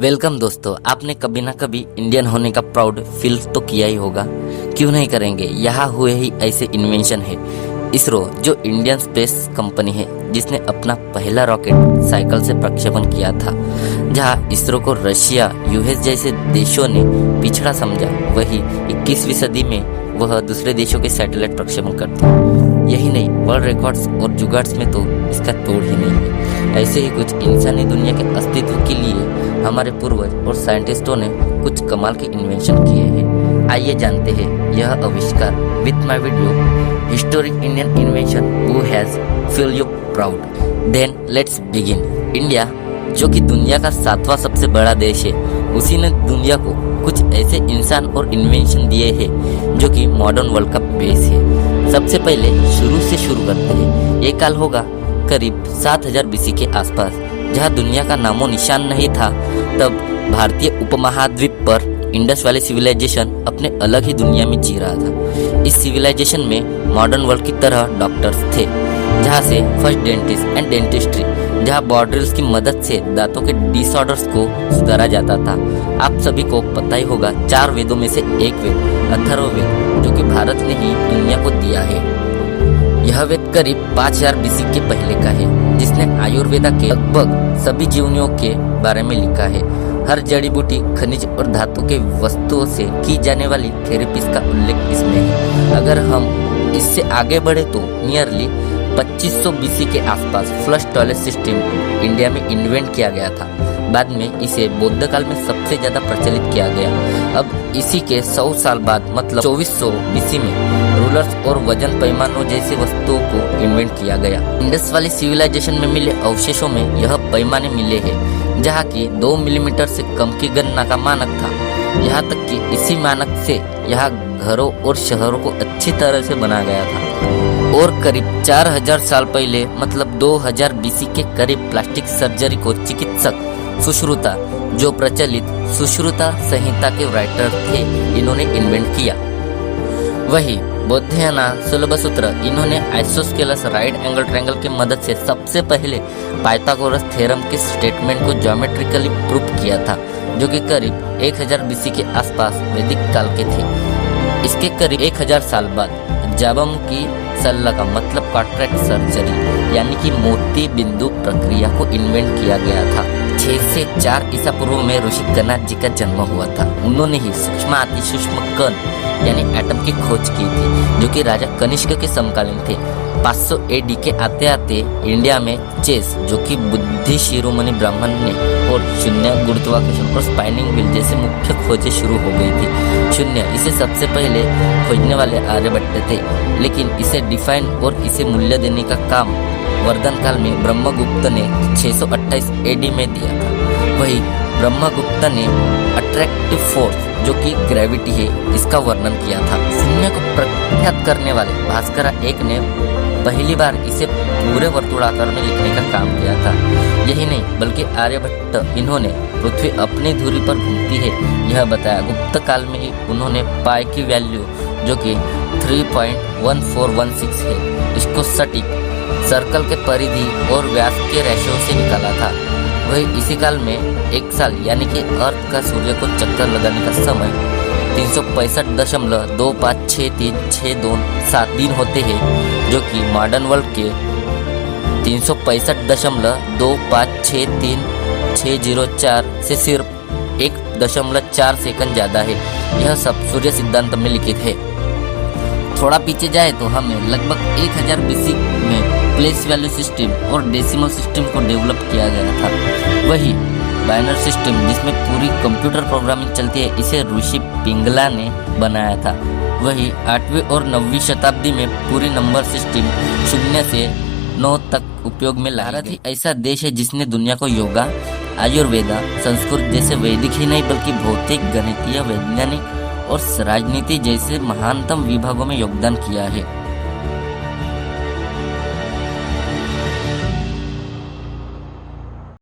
Welcome दोस्तों, आपने कभी ना कभी इंडियन होने का प्राउड फील तो किया ही होगा। क्यों नहीं करेंगे। यहाँ हुए ही ऐसे इन्वेंशन है इसरो, जो इंडियन स्पेस कंपनी है, जिसने अपना पहला रॉकेट साइकिल से प्रक्षेपण किया था। जहाँ इसरो को रशिया, यूएस जैसे देशों ने पिछड़ा समझा, वही 21वीं सदी में वह दूसरे देशों के सैटेलाइट प्रक्षेपण करते। यही नहीं, वर्ल्ड रिकॉर्ड्स और जुगाड्स में तो इसका तोड़ ही नहीं है। ऐसे ही कुछ इंसानी दुनिया के अस्तित्व के लिए हमारे पूर्वज और साइंटिस्टों ने कुछ कमाल के इन्वेंशन किए हैं। आइए जानते हैं यह आविष्कार with my video historic Indian invention who has feel you proud. Then let's begin. India, जो कि दुनिया का 7वां सबसे बड़ा देश है, उसी ने दुनिया को कुछ ऐसे इंसान और इन्वेंशन दिए हैं जो कि मॉडर्न वर्ल्ड का बेस है। सबसे पहले शुरू से शुरू करते हैं। ये काल होगा करीब 7000 बीसी के आसपास, जहाँ दुनिया का नामो निशान नहीं था। तब भारतीय उपमहाद्वीप पर इंडस वैली सिविलाइजेशन अपने अलग ही दुनिया में जी रहा था। इस सिविलाइजेशन में मॉडर्न वर्ल्ड की तरह डॉक्टर्स थे, जहाँ से फर्स्ट डेंटिस्ट एंड डेंटिस्ट्री, जहाँ बॉर्डर्स की मदद से दांतों के डिसऑर्डर्स को सुधारा जाता था। आप सभी को पता ही होगा, 4 वेदों में से एक वेद अथर्ववेद, जो कि भारत ने ही दुनिया को दिया है। यह वेद करीब 5000 बीसी के पहले का है, जिसने आयुर्वेदा के लगभग सभी जीवनियों के बारे में लिखा है। हर जड़ी बूटी, खनिज और धातु के वस्तुओं से की जाने वाली थेरेपीज का उल्लेख इसमें है। अगर हम इससे आगे बढ़े तो नियरली 2500 बीसी के आसपास फ्लश टॉयलेट सिस्टम इंडिया में इन्वेंट किया गया था। बाद में इसे बौद्ध काल में सबसे ज्यादा प्रचलित किया गया। अब इसी के 100 साल बाद मतलब 2400 बीसी में रूलर्स और वजन पैमानों जैसे वस्तुओं को इन्वेंट किया गया। इंडस वाली सिविलाइजेशन में मिले अवशेषों में यह पैमाने मिले हैं, जहाँ की 2 मिलीमीटर से कम की गणना का मानक था। यहाँ तक कि इसी मानक से यहाँ घरों और शहरों को अच्छी तरह से बनाया गया था। और करीब 4000 साल पहले मतलब 2000 बीसी के करीब प्लास्टिक सर्जरी को चिकित्सक सुश्रुता, जो प्रचलित सुश्रुता संहिता के राइटर थे, इन्होंने इन्वेंट किया। वही बौद्धियाना सुलभ सूत्र, इन्होंने आइसोस्केलस राइट एंगल ट्रायंगल की मदद से सबसे पहले पाइथागोरस थ्योरम के स्टेटमेंट को ज्योमेट्रिकली प्रूफ किया था, जो कि करीब 1000 बीसी के आसपास वैदिक काल के थे। इसके करीब 1000 साल बाद जाबम की सल्ला का मतलब कॉन्ट्रैक्ट सर्जरी यानी कि मोती बिंदु प्रक्रिया को इन्वेंट किया गया था। 6 से 4 ईसा पूर्व में ऋषि कनाद जी का जन्म हुआ था। उन्होंने ही सूक्ष्म अति सूक्ष्म कण यानी एटम की खोज की थी, जो कि राजा कनिष्क के समकालीन थे। 500 एडी के आते आते इंडिया में चेस, जो कि बुद्धि शिरोमणि ब्राह्मण ने, और शून्य, गुरुत्वाकर्षण और स्पाइनिंग व्हील जैसे मुख्य खोजें शुरू हो गई थी। शून्य इसे सबसे पहले खोजने वाले आर्यभट्ट थे, लेकिन इसे डिफाइन और इसे मूल्य देने का काम वर्धन काल में ब्रह्मगुप्त ने 628 एडी में दिया था। वही ब्रह्मगुप्त ने अट्रैक्टिव फोर्स, जो कि ग्रेविटी है, इसका वर्णन किया था। शून्य को प्रख्यात करने वाले भास्कर एक ने पहली बार इसे पूरे वर्तुड़ाकार में लिखने का काम किया था। यही नहीं, बल्कि आर्यभट्ट, इन्होंने पृथ्वी अपनी धुरी पर घूमती है यह बताया। गुप्त काल में ही उन्होंने पाई की वैल्यू, जो कि 3.1416 है, इसको सटीक सर्कल के परिधि और व्यास के रेशो से निकाला था। वही इसी काल में एक साल यानी कि अर्थ का सूर्य को चक्कर लगाने का समय 365.256362 दिन होते हैं, जो कि मॉडर्न वर्ल्ड के 365.25633604 से सिर्फ 1.4 सेकंड ज्यादा है। यह सब सूर्य सिद्धांत में लिखित है। थोड़ा पीछे जाए तो हमें लगभग 1000 बीसी में प्लेस वैल्यू सिस्टम और डेसिमल सिस्टम को डेवलप किया गया था। वही बाइनरी सिस्टम, जिसमें पूरी कंप्यूटर प्रोग्रामिंग चलती है, इसे ऋषि पिंगला ने बनाया था। वही 8वीं और 9वीं शताब्दी में पूरी नंबर सिस्टम 0 से 9 तक उपयोग में लाई। भारत ही ऐसा देश है जिसने दुनिया को योगा, आयुर्वेदा, संस्कृत जैसे वैदिक ही नहीं बल्कि भौतिक, गणितीय, वैज्ञानिक और राजनीति जैसे महानतम विभागों में योगदान किया है।